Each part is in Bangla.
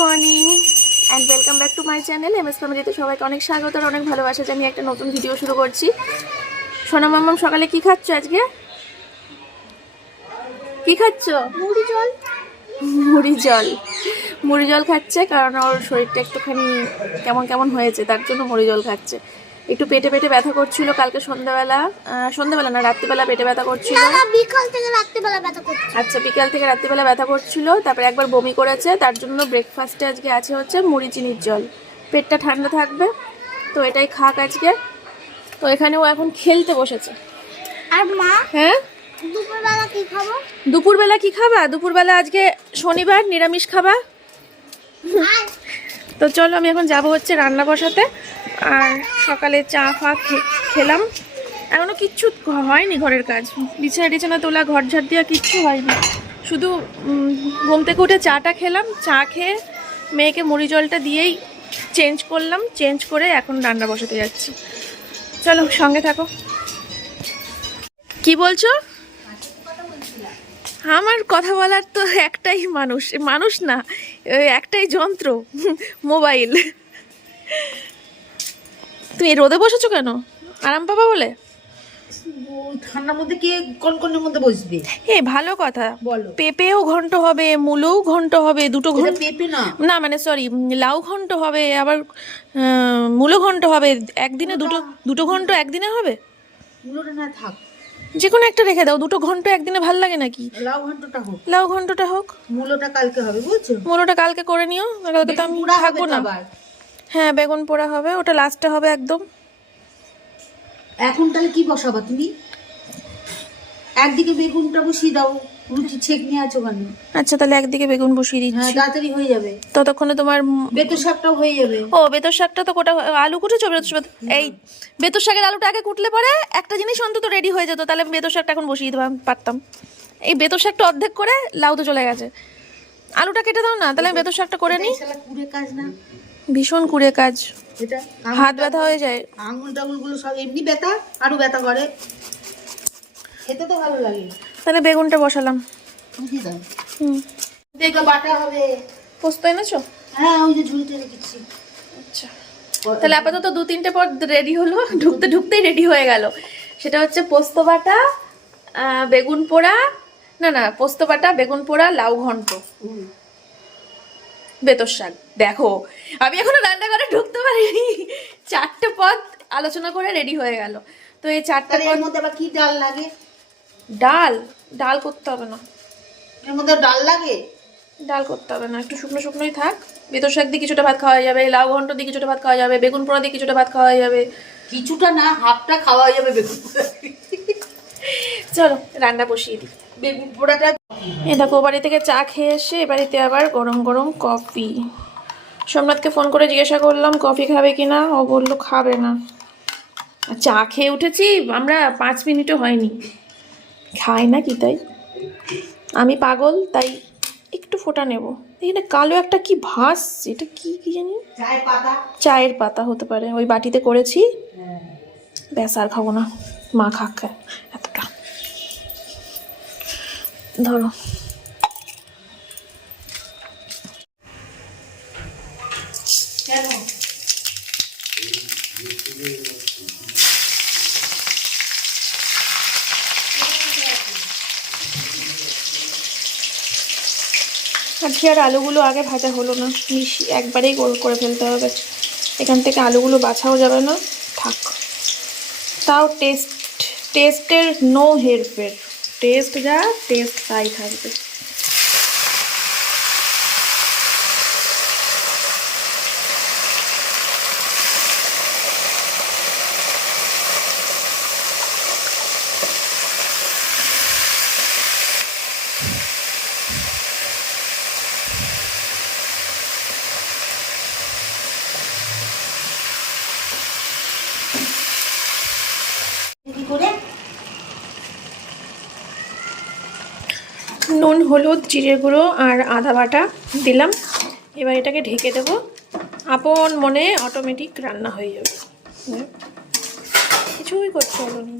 Morning and welcome back to my channel M S ফ্যামিলিতে সবাইকে অনেক স্বাগত আর অনেক ভালোবাসা যে আমি একটা নতুন ভিডিও শুরু করছি। সোনা মাম্মাম সকালে কি খাচ্ছ আজকে? কি খাচ্ছ? মুড়ি জল। মুড়ি জল। মুড়ি জল খাচ্ছে কারণ ওর শরীরটা একটুখানি কেমন কেমন হয়েছে তার জন্য মুড়ি জল খাচ্ছে। একটু পেটে পেটে ব্যথা করছিল কালকে সন্ধ্যাবেলা। সন্ধ্যাবেলা না রাত্রিবেলা পেটে ব্যথা করছিল। বিকাল থেকে রাত্রিবেলা ব্যথা আচ্ছা বিকাল থেকে রাত্রিবেলা ব্যথা করছিল তারপরে একবার বমি করেছে তার জন্য ব্রেকফাস্টে আজকে আছে হচ্ছে মুড়ি চিনির জল। পেটটা ঠান্ডা থাকবে তো এটাই খাক আজকে। তো এখানে ও এখন খেলতে বসেছে। আর মা হ্যাঁ? দুপুরবেলা কি খাব? দুপুরবেলা কি খাবা? দুপুরবেলা আজকে শনিবার নিরামিষ খাবা? তো চলো আমি এখন যাব হচ্ছে রান্না বসাতে। আর সকালে চা ফা খেলাম। এখনও কিচ্ছু হয়নি ঘরের কাজ। বিছানা টিছানা তোলা, ঘর ঝাড় দেওয়া কিচ্ছু হয়নি। শুধু ঘুম থেকে উঠে চাটা খেলাম, চা খেয়ে মেয়েকে মুড়ি জলটা দিয়েই চেঞ্জ করলাম। চেঞ্জ করে এখন রান্না বসাতে যাচ্ছি। চলো সঙ্গে থাকো। কি বলছো? আমার কথা বলার তো একটাই মানুষ। মানুষ না একটাই যন্ত্র, মোবাইল। তুমি রোদে বসেছো কেন? আরাম পাবা বলে? ওই ঠান্ডার মধ্যে কে কনকনের মধ্যে বসবে? এ ভালো কথা। বলো। পেঁপেও ঘন্ট হবে মূলও ঘন্ট হবে দুটো এটা ঘন্ট পেঁপে না। না মানে সরি লাউ ঘন্ট হবে আবার মূলো ঘন্ট হবে একদিনে দুটো দুটো ঘন্ট একদিনে হবে? মূলোটা না থাক। যে কোনো একটা রেখে দাও দুটো ঘন্ট একদিনে ভালো লাগে নাকি? লাউ ঘন্টটা হোক। লাউ ঘন্টটা হোক। মূলোটা কালকে হবে বুঝছ? মূলোটা কালকে করে নিও কালকে তো আমি থাকব না। হ্যাঁ বেগুন পোড়া হবে ওটা লাস্টে হবে একদম। এখন তাহলে কি বসাবা তুমি? একদিকে বেগুনটা বসিয়ে দাও রুটি ছেক নিয়ে আছো কেন? আচ্ছা তাহলে একদিকে বেগুন বসিয়ে হ্যাঁ দিচ্ছি। তাড়াতাড়ি হয়ে যাবে। ততক্ষণে তোমার বেতর শাকটাও হয়ে যাবে। ও বেতর শাকটা তো কোটা আলু কুটেছো? বেতর শাক এই বেতর শাকের আলুটা আগে কুটলে পরে একটা জিনিস অন্তত রেডি হয়ে যেত তাহলে বেতর শাকটা এখন বসিয়ে দিতাম পারতাম। এই বেতর শাকটা অর্ধেক করে লাউ তো চলে গেছে। আলুটা কেটে দাও না তাহলে আমি বেতর শাকটা করে নিই। কাজ না। ভীষণ কুড়ে কাজ। এটা হাত ব্যথা হয়ে যায়। আঙুল টাঙুলগুলো সব এমনি ব্যথা আরও ব্যথা করে। খেতে তো ভালো লাগে। তাহলে বেগুনটা বসালাম। হুম। দেখো বাটা হবে। পোস্ত এনেছো? হ্যাঁ ওই যে ঝুড়িতে রেখেছি। আচ্ছা। তাহলে আপাতত দু তিনটে পর রেডি হলো। ঢুকতে ঢুকতেই রেডি হয়ে গেল। সেটা হচ্ছে পোস্ত বাটা বেগুন পোড়া না না পোস্ত বাটা বেগুন পোড়া লাউ ঘন্ট। হুম। বেতর শাক। দেখো আমি এখনও রান্নাঘরে ঢুকতে পারিনি। চারটে পদ আলোচনা করে রেডি হয়ে গেল। তো এই চারটে এর মধ্যে আবার কি ডাল লাগে? ডাল। ডাল করতে হবে না। এর মধ্যে ডাল লাগে? ডাল করতে হবে না। একটু শুকনো শুকনোই থাক। বেতর শাক দিয়ে কিছুটা ভাত খাওয়া যাবে লাউ ঘন্ট দিয়ে কিছুটা ভাত খাওয়া যাবে বেগুন পোড়া দিয়ে কিছুটা ভাত খাওয়া যাবে। কিছুটা না হাফটা খাওয়া যাবে বেগুন পোড়া। চলো রান্না বসিয়ে দিই। বেগুন পোড়াটা। এ দেখো বাড়ি থেকে চা খেয়ে এসে এ বাড়িতে আবার গরম গরম কফি। সোমনাথকে ফোন করে জিজ্ঞাসা করলাম কফি খাবে কি না ও বলল খাবে না। চা খেয়ে উঠেছি আমরা পাঁচ মিনিটও হয়নি। খাই না কি তাই? আমি পাগল তাই একটু ফোটা নেব। এখানে কালো একটা কি ভাস এটা কি কি জানি? পাতা। চায়ের পাতা হতে পারে ওই বাটিতে করেছি। ব্যাস আর খাব না। মা খাক এতটা। ধরো। আজকে আর আলুগুলো আগে ভাজা হলো না। মিশি একবারেই গোল করে ফেলতে হবে। এখান থেকে আলুগুলো বাছাও যাবে না। থাক। তাও টেস্ট, টেস্টের নো হেরফের টেস্ট যা টেস্ট তাই থাকবে কি করে নুন হলুদ জিরে গুঁড়ো আর আদা বাটা দিলাম। এবার এটাকে ঢেকে দেবো। আপন মনে অটোমেটিক রান্না হয়ে যাবে। হুম। কিছুই করতে হলো না।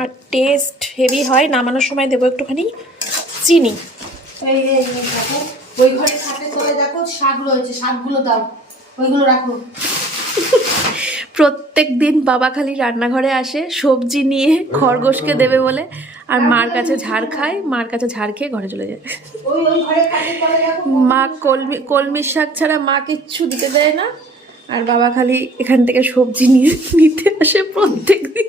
আর টেস্ট হেভি হয় নামানোর সময় দেবো একটুখানি চিনি। ওই ঘরে দেখো শাক রয়েছে শাকগুলো দাও। ওইগুলো রাখো। প্রত্যেক দিন বাবা খালি রান্নাঘরে আসে সবজি নিয়ে খরগোশকে দেবে বলে। আর মার কাছে ঝাড় খায় মার কাছে ঝাড় খেয়ে ঘরে চলে যায়। মা কলমি কলমির শাক ছাড়া মা কিচ্ছু দিতে দেয় না। আর বাবা খালি এখান থেকে সবজি নিয়ে নিতে আসে প্রত্যেক দিন।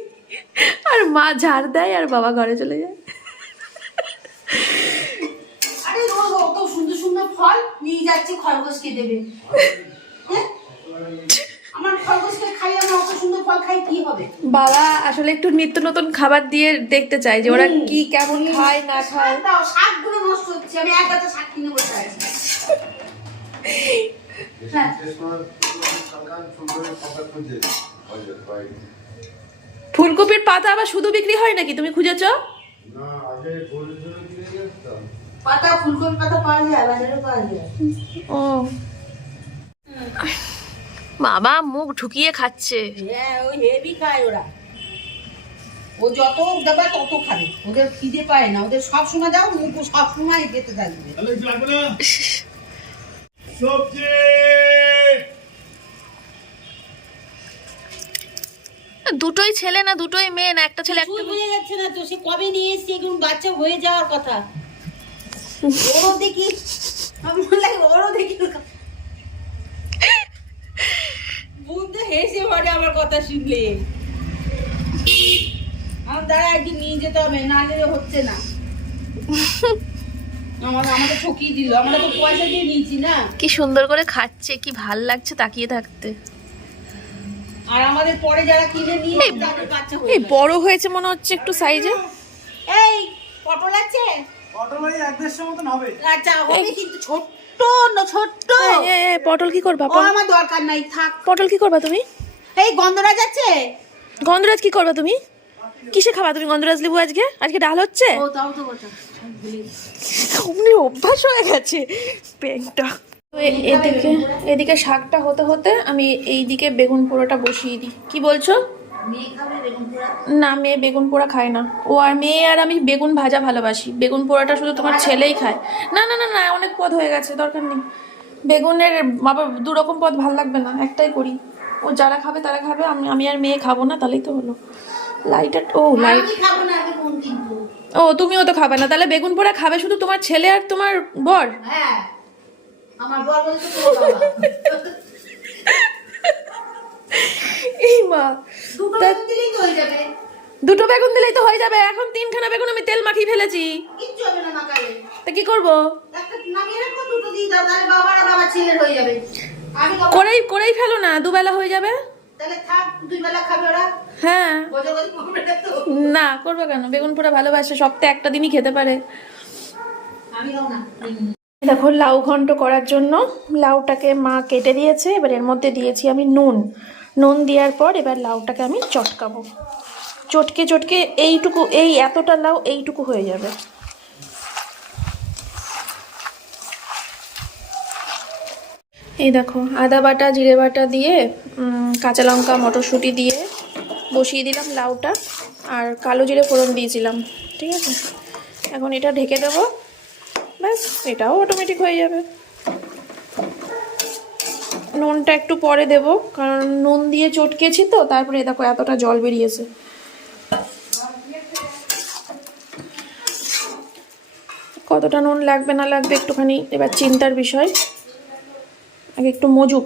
আর মা ঝাড় দেয় আর বাবা ঘরে চলে যায়। আরে সুন্দর সুন্দর ফল নিয়ে যাচ্ছে খরগোশকে দেবে। হ্যাঁ? খরগোশকে খাই আমার অত সুন্দর ফল খাই কি হবে? বাবা আসলে একটু নিত্য নতুন খাবার দিয়ে দেখতে চাই যে ওরা কি কেমন খায় না খায়। দাও শাকগুলো নষ্ট হচ্ছে আমি এক গাছে শাক কিনে বসে আছি। হ্যাঁ। ফুলকপির পাতা আবার শুধু বিক্রি হয় নাকি? তুমি খুঁজেছ? পাতা ফুলকপি পাতা পাওয়া যায় বাজারে পাওয়া যায়। ও। বাবা মুখ ঢুকিয়ে খাচ্ছে। হ্যাঁ ওই হেভি খায় ওরা। ও যত দেবে তত খাবে। ওদের খিদে পায় না। ওদের সব সময় দাও মুখ সব সময় খেতে থাকবে। সবজি! দুটোই ছেলে না দুটোই মেয়ে না একটা ছেলে একটা বোঝা যাচ্ছে না তো সে কবে নিয়ে এসছে? এখন বাচ্চা হয়ে যাওয়ার কথা। ওরও দেখি আমি বললাম ওরও দেখি বুঝতে হেসে পড়ে আমার কথা শুনলে। আমার দ্বারা একদিন নিয়ে যেতে হবে নাহলে হচ্ছে না। দিল। আমরা তো পয়সা দিয়ে নিয়েছি না। কি সুন্দর করে খাচ্ছে কি ভালো লাগছে তাকিয়ে থাকতে। আর আমাদের পরে যারা কিনে নিয়ে বাচ্চা এই বড় হয়েছে মনে হচ্ছে একটু সাইজে এই পটল আছে? পটল ওই এক দেড়শো মতন হবে। আচ্ছা হবে কিন্তু ছোট্ট না ছোট্ট? পটল কি করবা? ও আমার দরকার নাই থাক। পটল কি করবা তুমি? এই গন্ধরাজ আছে? গন্ধরাজ কি করবা তুমি? কিসে খাবা তুমি গন্ধরাজ লেবু আজকে? আজকে ডাল হচ্ছে? ও তাও তো কথা অমনি অভ্যাস হয়ে গেছে। পেনটা এদিকে এদিকে শাকটা হতে হতে আমি এইদিকে বেগুন পোড়াটা বসিয়ে দিই। কি বলছো? না মেয়ে বেগুন পোড়া খায় না। ও আর মেয়ে আর আমি বেগুন ভাজা ভালোবাসি। বেগুন পোড়াটা শুধু তোমার ছেলেই খায়। না না না না অনেক পদ হয়ে গেছে দরকার নেই। বেগুনের আবার দু রকম পদ ভালো লাগবে না একটাই করি। ও যারা খাবে তারা খাবে আমি আমি আর মেয়ে খাব না তাহলেই তো হলো। লাইটার ও লাইট ও তুমিও তো খাবে না তাহলে বেগুন পোড়া খাবে শুধু তোমার ছেলে আর তোমার বর? হ্যাঁ আমার বর বাবা। এই মা দুটো বেগুন দিলেই তো হয়ে যাবে। এখন তিনখানা বেগুন আমি তেল মাখিয়ে ফেলেছি। তা কি করব। করেই করেই ফেলো না দুবেলা হয়ে যাবে। হ্যাঁ। না করবে কেন? বেগুন পোড়া ভালোবাসে সপ্তাহে একটা দিনই খেতে পারে। দেখো লাউ ঘন্ট করার জন্য লাউটাকে মা কেটে দিয়েছে। এবার এর মধ্যে দিয়েছি আমি নুন। নুন দেওয়ার পর এবার লাউটাকে আমি চটকাবো। চটকে চটকে এইটুকু, এই এতটা লাউ এইটুকু হয়ে যাবে। এই দেখো, আদা বাটা, জিরে বাটা দিয়ে কাঁচা লঙ্কা, মটরশুঁটি দিয়ে বসিয়ে দিলাম লাউটা আর কালো জিরে ফোড়ন দিয়েছিলাম, ঠিক আছে? এখন এটা ঢেকে দেবো, ব্যাস, এটাও অটোমেটিক হয়ে যাবে। নুনটা একটু পরে দেব, কারণ নুন দিয়ে চটকেছি তো, তারপরে দেখো এতটা জল বেরিয়েছে। কতটা নুন লাগবে না লাগবে একটুখানি, এবার চিন্তার বিষয়। আগে একটু মজুক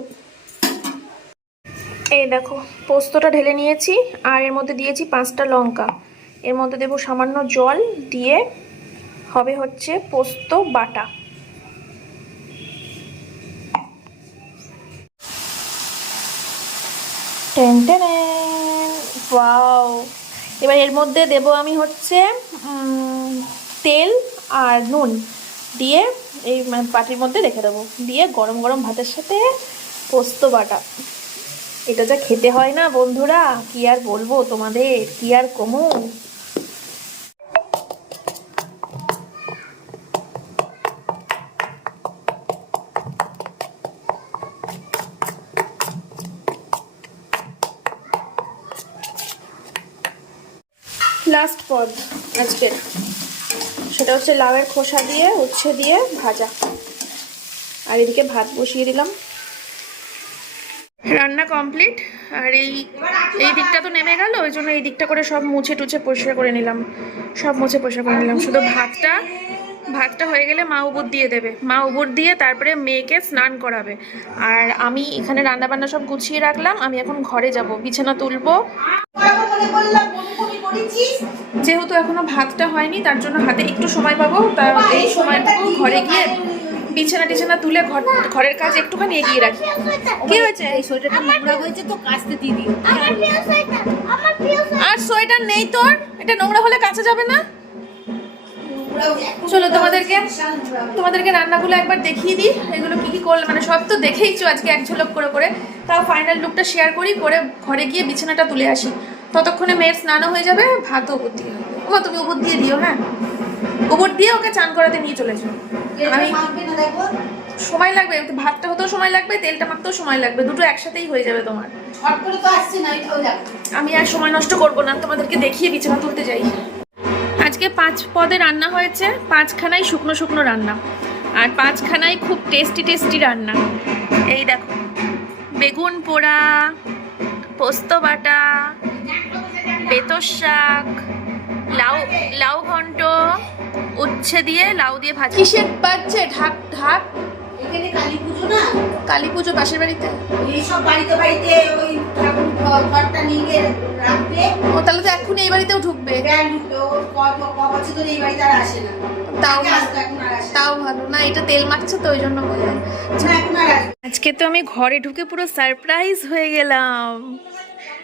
এই দেখো, পোস্তটা ঢেলে নিয়েছি, আর এর মধ্যে দিয়েছি পাঁচটা লঙ্কা। এর মধ্যে দেবো সামান্য জল, দিয়ে হবে হচ্ছে পোস্ত বাটা। Ten ten wow. এবার এর মধ্যে দেব আমি হচ্ছে তেল আর নুন দিয়ে এই বাটির মধ্যে রেখে দেবো। দিয়ে গরম গরম ভাতের সাথে পোস্ত বাটা। এটা যা খেতে হয় না বন্ধুরা, কি আর বলব তোমাদের? কি আর কমু লাস্ট পদ আজকের সেটা হচ্ছে লাউয়ের খোসা দিয়ে, উচ্ছে দিয়ে ভাজা। আর এদিকে ভাত বসিয়ে দিলাম। রান্না কমপ্লিট। আর এই এই দিকটা তো নেমে গেল, ওই জন্য এই দিকটা করে সব মুছে টুছে পরিষ্কার করে নিলাম। সব মুছে পরিষ্কার করে নিলাম। শুধু ভাতটা ভাতটা হয়ে গেলে মা উবুর দিয়ে দেবে। মা উবুর দিয়ে তারপরে মেয়েকে স্নান করাবে। আর আমি এখানে রান্না বান্না সব গুছিয়ে রাখলাম। আমি এখন ঘরে যাব। বিছানা তুলবো। বললাম করেছিস? যেহেতু এখনও ভাতটা হয়নি তার জন্য হাতে একটু সময় পাবো। তা এই সময়টুকু ঘরে গিয়ে বিছানা টিছানা তুলে ঘর ঘরের কাজ একটুখানি এগিয়ে রাখি। কি হয়েছে? এই সোয়েটারটা নোংরা হয়েছে তো কাচতে দিয়ে দিও। আর সোয়েটার নেই তোর? এটা নোংরা হলে কাছে যাবে না? চলো তোমাদেরকে তোমাদেরকে রান্নাগুলো একবার দেখিয়ে দিই। এগুলো কি কি করলে মানে সব তো দেখেইছো আজকে এক ঝলক করে করে। তাও ফাইনাল লুকটা শেয়ার করি করে ঘরে গিয়ে বিছানাটা তুলে আসি। ততক্ষণে মেয়ের স্নানও হয়ে যাবে ভাত উপর দিয়ে ওমা তুমি উপর দিয়ে দিও হ্যাঁ? উপর দিয়ে ওকে চান করাতে নিয়ে চলে যাও। আমি সময় লাগবে ভাতটা হতেও সময় লাগবে তেলটা মাখতেও সময় লাগবে দুটো একসাথেই হয়ে যাবে তোমার। আমি আর সময় নষ্ট করব না তোমাদেরকে দেখিয়ে বিছানা তুলতে যাই। আজকে পাঁচ পদে রান্না হয়েছে পাঁচখানাই শুকনো শুকনো রান্না। আর পাঁচখানাই খুব টেস্টি টেস্টি রান্না। এই দেখো বেগুন পোড়া পোস্ত বাটা বেতর শাক লাউ লাউ ঘন্ট উচ্ছে দিয়ে লাউ দিয়ে ভাজি। কিসের বাজছে ঢাক ঢাক। এখানে কালী পুজো না? কালী পুজো পাশের বাড়িতে? এইসব বাড়িতে বাড়িতে ওই ঠাকুর ঘরটা নিয়ে রাখবে। ও তাহলে তো এক্ষুনি এই বাড়িতেও ঢুকবে। বছর ধরে এই বাড়িতে আর আসে না। তাও এখন। তাও ভালো। না এটা তেল মাখছে তো ওই জন্য বলে আর আসে না। আজকে তো আমি ঘরে ঢুকে পুরো সারপ্রাইজ হয়ে গেলাম।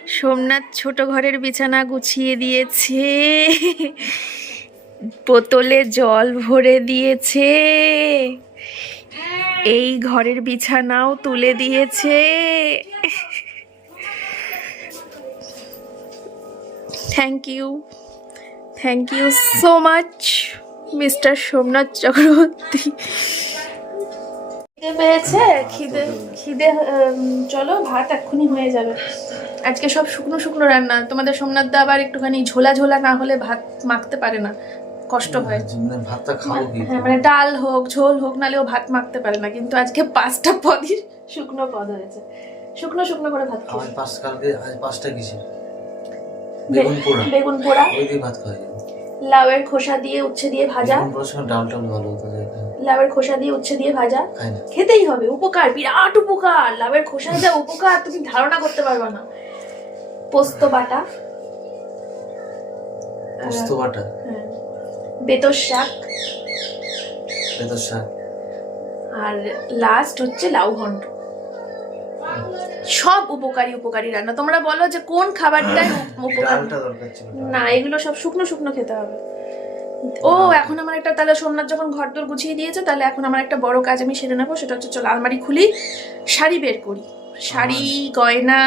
সোমনাথ ছোট ঘরের বিছানা গুছিয়ে দিয়েছে, বোতলে জল ভরে দিয়েছে, এই ঘরের বিছানাও তুলে দিয়েছে। Thank you thank you so much mister Somnath Chakraborty খিদে পেয়েছে? খিদে খিদে চলো ভাত এক্ষুনি হয়ে যাবে। আজকে সব শুকনো শুকনো রান্না। তোমাদের সোমনাথ দা আবার একটুখানি ঝোলা ঝোলা না হলে ভাত মাখতে পারে না। কষ্ট হয়। ভাতটা কি হ্যাঁ মানে ডাল হোক ঝোল হোক নালে ও ভাত মাখতে পারে না। কিন্তু আজকে পাঁচটা পদই শুকনো পদ হয়েছে। শুকনো শুকনো করে ভাত পাঁচ কালকে আজ পাঁচটা কিসে? বেগুন পোড়া। বেগুন পোড়া। ওই দিয়ে ভাত খাওয়া লাউয়ের খোসা দিয়ে উচ্ছে দিয়ে ভাজা। ডাল টাল ভালো হতো। লাউয়ের খোসা দিয়ে উচ্ছে দিয়ে ভাজা। খেতেই হবে উপকার বিরাট উপকার। লাভের খোসায় যা উপকার তুমি ধারণা করতে পারবে না। পোস্ত বাটা। পোস্ত বাটা? হ্যাঁ, বেতর শাক। বেতর শাক। আর লাস্ট হচ্ছে লাউ ঘন্ট। সব উপকারী উপকারী রান্না। তোমরা বলো যে কোন খাবারটাই উপ- উপকার না এগুলো সব শুকনো শুকনো খেতে হবে। ও এখন আমার একটা তাহলে সোমনাথ যখন ঘর দর গুছিয়ে দিয়েছে তাহলে এখন আমার একটা বড় কাজ আমি সেরে নেব সেটা হচ্ছে চলো আলমারি খুলি শাড়ি বের করি। শাড়ি গয়না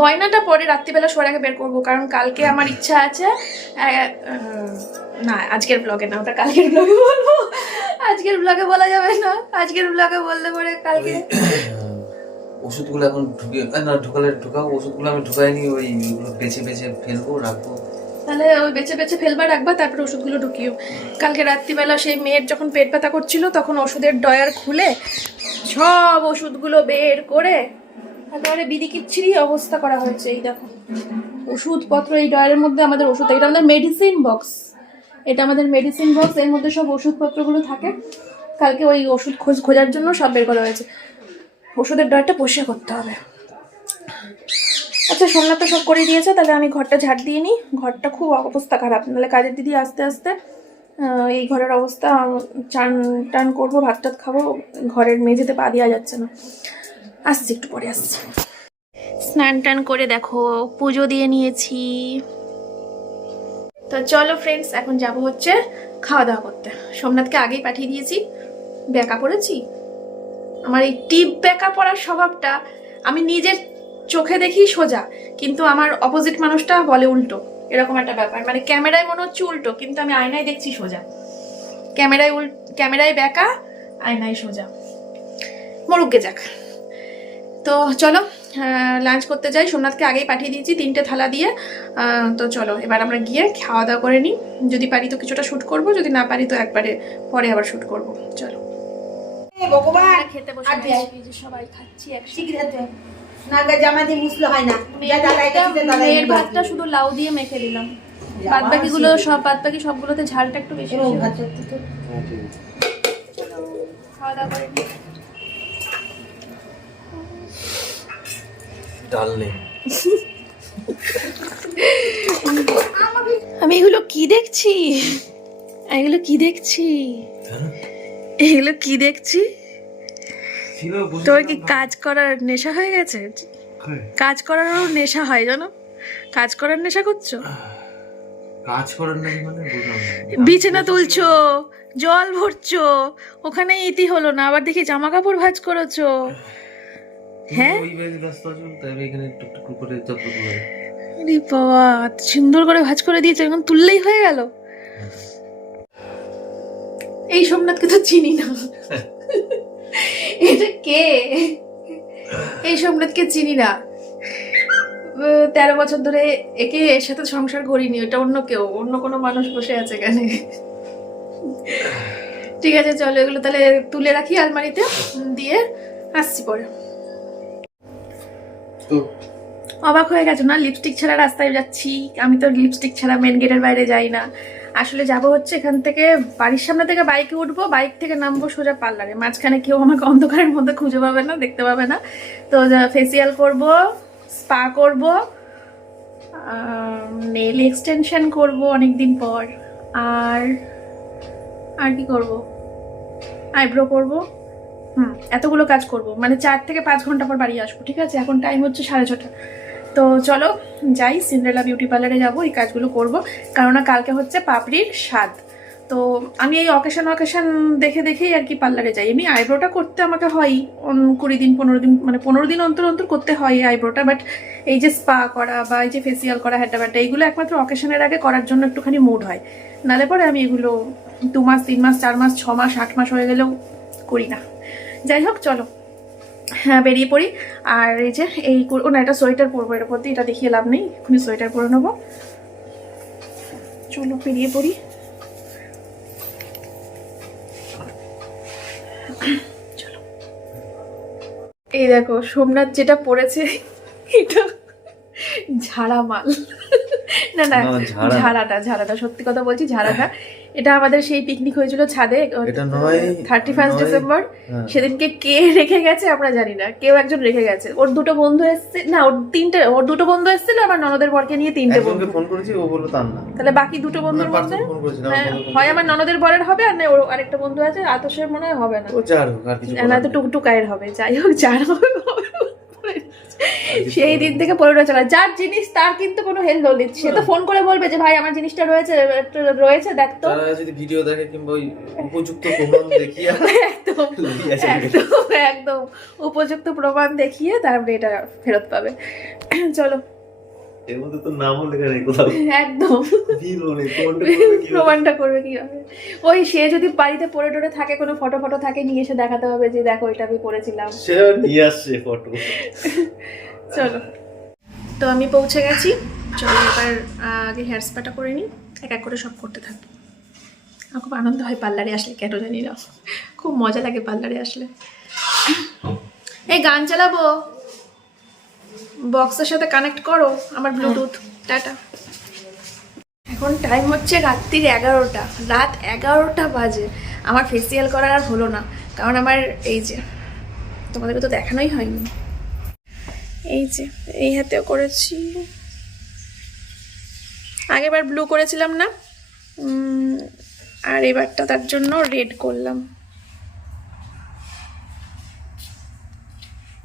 গয়নাটা পরে রাত্রিবেলা শোয়ার আগে বের করব কারণ কালকে আমার ইচ্ছা আছে না আজকের ব্লগে না ওটা কালকের ব্লগে বলব। আজকের ব্লগে বলা যাবে না আজকের ব্লগে বললে পরে কালকে। ওষুধগুলো এখন ঢুকে না ঢুকালে ঢুকাও ওষুধগুলো আমি ঢুকাইনি ওই বেছে বেছে ফেলব রাখব। তাহলে ওই বেছে বেছে ফেলবা রাখবা, তারপরে ওষুধগুলো ঢুকিও। কালকে রাত্রিবেলা সেই মেয়ের যখন পেট ব্যথা করছিল, তখন ওষুধের ডয়ার খুলে সব ওষুধগুলো বের করে একেবারে বিদিকিচ্ছিরি অবস্থা করা হয়েছে, এই দেখো। ওষুধপত্র এই ডয়ারের মধ্যে আমাদের ওষুধ। এটা আমাদের মেডিসিন বক্স এটা আমাদের মেডিসিন বক্স এর মধ্যে সব ওষুধপত্রগুলো থাকে। কালকে ওই ওষুধ খোঁজ খোঁজার জন্য সব বের করা হয়েছে। ওষুধের ডয়ারটা পরিষ্কার করতে হবে। আচ্ছা সোমনাথ তো সব করে দিয়েছে, তাহলে আমি ঘরটা ঝাড় দিয়ে নিই। ঘরটা খুব অবস্থা খারাপ, নাহলে কাজের দিদি আস্তে আস্তে এই ঘরের অবস্থা চান টান করব, ভাত টাত খাব, ঘরের মেঝেতে পা দেওয়া যাচ্ছে না। আসছি, একটু পরে আসছি। স্নান টান করে দেখো, পুজো দিয়ে নিয়েছি। তো চলো ফ্রেন্ডস এখন যাব হচ্ছে খাওয়া দাওয়া করতে। সোমনাথকে আগেই পাঠিয়ে দিয়েছি। ব্যাকা পড়েছি? আমার এই টিপ ব্যাকা পড়ার স্বভাবটা, আমি নিজের চোখে দেখি সোজা কিন্তু আমার অপোজিট মানুষটা বলে উল্টো। এরকম একটা ব্যাপার। মানে ক্যামেরায় মনে হচ্ছে উল্টো কিন্তু আমি আয়নায় দেখছি সোজা। ক্যামেরায় উল ক্যামেরায় বেঁকা আয়নায় সোজা। মরুককে যাক। তো চলো লাঞ্চ করতে যাই। সোমনাথকে আগেই পাঠিয়ে দিয়েছি তিনটে থালা দিয়ে। তো চলো এবার আমরা গিয়ে খাওয়া দাওয়া করে নিই। যদি পারি তো কিছুটা শ্যুট করব যদি না পারি তো একবারে পরে আবার শ্যুট করব। চলো। ভগবান! খেতে বসে আর গেছি, যে সবাই খাচ্ছি হাতে না জামা দিয়ে মুছলে হয় না। যা দাদাই কাছে দাদাই মেয়ের ভাতটা শুধু লাউ দিয়ে মেখে দিলাম। বাদ বাকি সব বাদ বাকি সবগুলোতে ঝালটা একটু বেশি এবং বেশি ভাত হচ্ছে। চটতে তো হ্যাঁ, ঠিক আছে। খাওয়া দাওয়া করে ডাল নেই। আমি এগুলো কি দেখছি? এগুলো কি দেখছি? এগুলো কি দেখছি? তোর কি কাজ করার নেশা হয়ে গেছে? কাজ করারও নেশা হয় জানো? কাজ করার নেশা করছ? কাজ করার নাকি মানে বিছানা তুলছো জল ভরছো ওখানে ইতি হলো না আবার দেখি জামা কাপড় ভাঁজ করেছ। হ্যাঁ? বাবা সুন্দর করে ভাঁজ করে দিয়েছে এখন তুললেই হয়ে গেল। এই সোমনাথকে তো চিনি না। এটা কে? এই সোমনাথকে চিনি না। তেরো বছর ধরে একে এর সাথে সংসার করিনি এটা অন্য কেউ অন্য কোনো মানুষ বসে আছে এখানে। ঠিক আছে চলো এগুলো তাহলে তুলে রাখি আলমারিতে দিয়ে আসছি পরে। অবাক হয়ে গেছো না? লিপস্টিক ছাড়া রাস্তায় যাচ্ছি আমি তো লিপস্টিক ছাড়া মেন গেটের বাইরে যাই না। আসলে যাব হচ্ছে এখান থেকে, বাড়ির সামনে থেকে বাইকে উঠবো বাইক থেকে নামবো সোজা পার্লারে। মাঝখানে কেউ আমাকে অন্ধকারের মধ্যে খুঁজে পাবে না, দেখতে পাবে না। তো ফেসিয়াল করব স্পা করব নেল এক্সটেনশন করব অনেক দিন পর। আর আর কি করব? আইব্রো করব। হুম, এতগুলো কাজ করব। মানে চার থেকে পাঁচ ঘণ্টা পর বাড়ি আসব, ঠিক আছে? এখন টাইম হচ্ছে সাড়ে ছটা। তো চলো যাই সিন্ড্রেলা বিউটি পার্লারে যাব, এই কাজগুলো করব। কেননা কালকে হচ্ছে পাপড়ির স্বাদ। তো আমি এই অকেশন অকেশন দেখে দেখেই আর কি পার্লারে যাই। এমনি আইব্রোটা করতে আমাকে হয় কুড়ি দিন, পনেরো দিন মানে পনেরো দিন অন্তর অন্তর করতে হয় এই আইব্রোটা বাট এই যে স্পা করা বা এই যে ফেসিয়াল করা হ্যাডা ব্যাটা এইগুলো একমাত্র অকেশনের আগে করার জন্য একটুখানি মুড হয়। নালে পরে আমি এগুলো দু মাস, তিন মাস, চার মাস, ছ মাস, আট মাস হয়ে গেলেও করি না। যাই হোক, চলো। হ্যাঁ বেরিয়ে পড়ি। আর এই যে এই ও না এটা সোয়েটার পরবো এর উপর দিয়ে এটা দেখিয়ে লাভ নেই। এখনই সোয়েটার পরে নেব। চলো বেরিয়ে পড়ি। চলো। এই দেখো সোমনাথ যেটা পড়েছে এটা ঝাড়া মাল না না না, ঝাড়া না। ঝাড়াটা ঝাড়াটা সত্যি কথা বলছি ঝাড়াটা। এটা আমাদের সেই পিকনিক হয়েছিল ছাদে থার্টি ফার্স্ট ডিসেম্বর। সেদিনকে কে রেখে গেছে আমরা জানি না। কেউ একজন রেখে গেছে। ওর দুটো বন্ধু এসছে না ওর তিনটে ওর দুটো বন্ধু এসেছিল আমার ননদের বরকে নিয়ে তিনটে বন্ধু। ফোন করেছি ও বলল তার না। তাহলে বাকি দুটো বন্ধুর মধ্যে? হ্যাঁ, হয় আমার ননদের বরের হবে আর না ওর আরেকটা বন্ধু আছে আতসের মনে হয় হবে না। ও যার হোক আর কিছু না তো টুকটুকায়ের হবে যাই হোক যার হবে। সেই দিন থেকে রয়েছে। না। যার জিনিস তার কিন্তু কোনো হেল্প হলি সে তো ফোন করে বলবে যে ভাই আমার জিনিসটা রয়েছে রয়েছে দেখ তো। যদি ভিডিও দেখে কিংবা ওই উপযুক্ত প্রমাণ দেখিয়া একদম একদম একদম। উপযুক্ত প্রমাণ দেখিয়ে তারপরে এটা ফেরত পাবে। চলো। এর মধ্যে তো নামও লেখা নেই কোথাও। একদম। বিল নেই করবে কি প্রমাণটা কীভাবে? ওই সে যদি বাড়িতে পড়ে টরে থাকে কোনো ফটো ফটো থাকে নিয়ে এসে দেখাতে হবে যে দেখো এটা আমি করেছিলাম সে নিয়ে আসছে ফটো চলো। তো আমি পৌঁছে গেছি। চলো এবার আগে হেয়ার স্পাটা করে নিই এক এক করে সব করতে থাকি। আমার খুব আনন্দ হয় পার্লারে আসলে কেন জানি না। খুব মজা লাগে পার্লারে আসলে। এই গান চালাবো। বক্সের সাথে কানেক্ট করো আমার ব্লুটুথ টাটা। এখন টাইম হচ্ছে রাত্রির এগারোটা। রাত এগারোটা বাজে। আমার ফেসিয়াল করার আর হলো না। কারণ আমার এই যে তোমাদেরকে তো দেখানোই হয়নি। এই যে, এই হাতেও করেছি। আগেবার ব্লু করেছিলাম না? আর এবারটা তার জন্য রেড করলাম।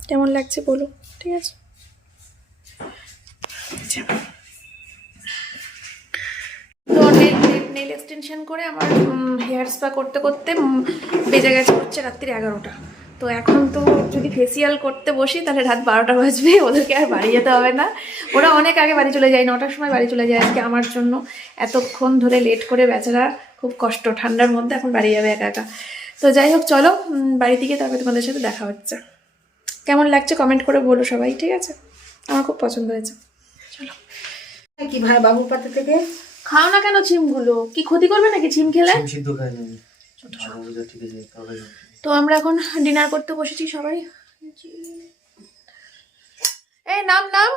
কেমন লাগছে বলো? ঠিক আছে। আচ্ছা। এক্সটেনশন করে আমার হেয়ার স্পা করতে করতে বেজে গেছে হচ্ছে রাত্রির এগারোটা। তো এখন তো যদি ফেসিয়াল করতে বসি তাহলে রাত বারোটা বাজবে ওদেরকে আর বাড়ি যেতে হবে না। ওরা অনেক আগে বাড়ি চলে যায় নটার সময় বাড়ি চলে যায় আজকে আমার জন্য। এতক্ষণ ধরে লেট করে বেচারা খুব কষ্ট ঠান্ডার মধ্যে এখন বাড়ি যাবে একা একা। তো যাই হোক চলো বাড়ি থেকে তারপরে তোমাদের সাথে দেখা হচ্ছে। কেমন লাগছে কমেন্ট করে বলো সবাই ঠিক আছে? আমার খুব পছন্দ হয়েছে। চলো। কি ভাই বাবুর পাতা থেকে? খাও না কেন ছিমগুলো? কি ক্ষতি করবে নাকি ছিম খেলে? সিদ্ধ খাই তো আমরা এখন ডিনার করতে বসেছি সবাই। এই নাম নাম।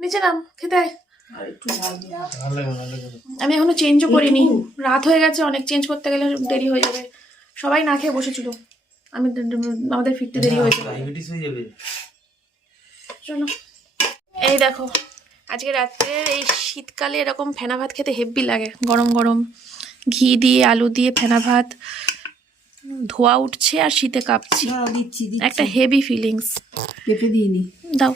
নিচে নাম খেতে একটু আমি এখনও চেঞ্জও করিনি। রাত হয়ে গেছে অনেক চেঞ্জ করতে গেলে দেরি হয়ে যাবে। সবাই না খেয়ে বসেছিল। আমি আমাদের ফিরতে দেরি হয়ে হয়ে যাবে। চলো এই দেখো আজকে রাত্রে এই শীতকালে এরকম ফেনা ভাত খেতে হেব্বি লাগে। গরম গরম। ঘি দিয়ে আলু দিয়ে ফেনা ভাত। ধোয়া উঠছে আর শীতে কাঁপছি। দিচ্ছি দিচ্ছি। একটা হেভি ফিলিংস পেঁপে দিইনি। দাও।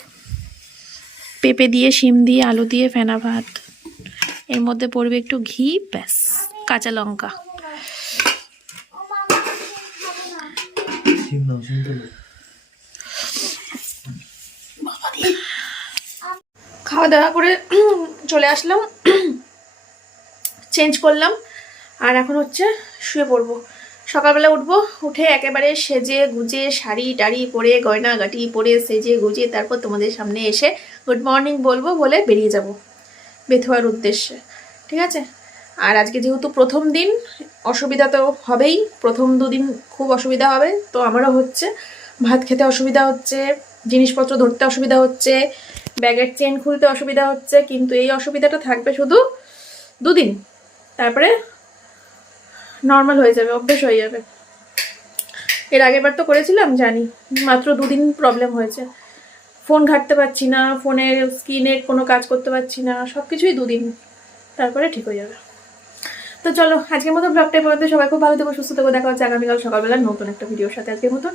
পেঁপে দিয়ে শিম দিয়ে আলু দিয়ে ফেনা ভাত। এর মধ্যে পড়বে একটু ঘি ব্যাস কাঁচা লঙ্কা। খাওয়া দাওয়া করে চলে আসলাম। চেঞ্জ করলাম। আর এখন হচ্ছে শুয়ে পড়ব। সকালবেলা উঠবো, উঠে একেবারে সেজে গুজে শাড়ি টাড়ি পরে গয়না গাটি পরে সেজে গুজে তারপর তোমাদের সামনে এসে গুড মর্নিং বলব বলে বেরিয়ে যাব বেথুয়ার উদ্দেশ্যে, ঠিক আছে? আর আজকে যেহেতু প্রথম দিন, অসুবিধা তো হবেই, প্রথম দুদিন খুব অসুবিধা হবে, তো আমারও হচ্ছে, ভাত খেতে অসুবিধা হচ্ছে, জিনিসপত্র ধরতে অসুবিধা হচ্ছে, ব্যাগের চেন খুলতে অসুবিধা হচ্ছে, কিন্তু এই অসুবিধাটা থাকবে শুধু দুদিন, তারপরে নর্মাল হয়ে যাবে, অভ্যেস হয়ে যাবে। এর আগেরবার তো করেছিলাম, জানি। মাত্র দুদিন প্রবলেম হয়েছে। ফোন ঘাটতে পারছি না ফোনের স্ক্রিনের কোনো কাজ করতে পারছি না সব কিছুই দুদিন। তারপরে ঠিক হয়ে যাবে। তো চলো, আজকের মতো ব্লগটা পর্যন্ত। সবাই খুব ভালো থেকো, সুস্থ থেকো। দেখা হচ্ছে আগামীকাল সকালবেলা নতুন একটা ভিডিওর সাথে আজকের মতো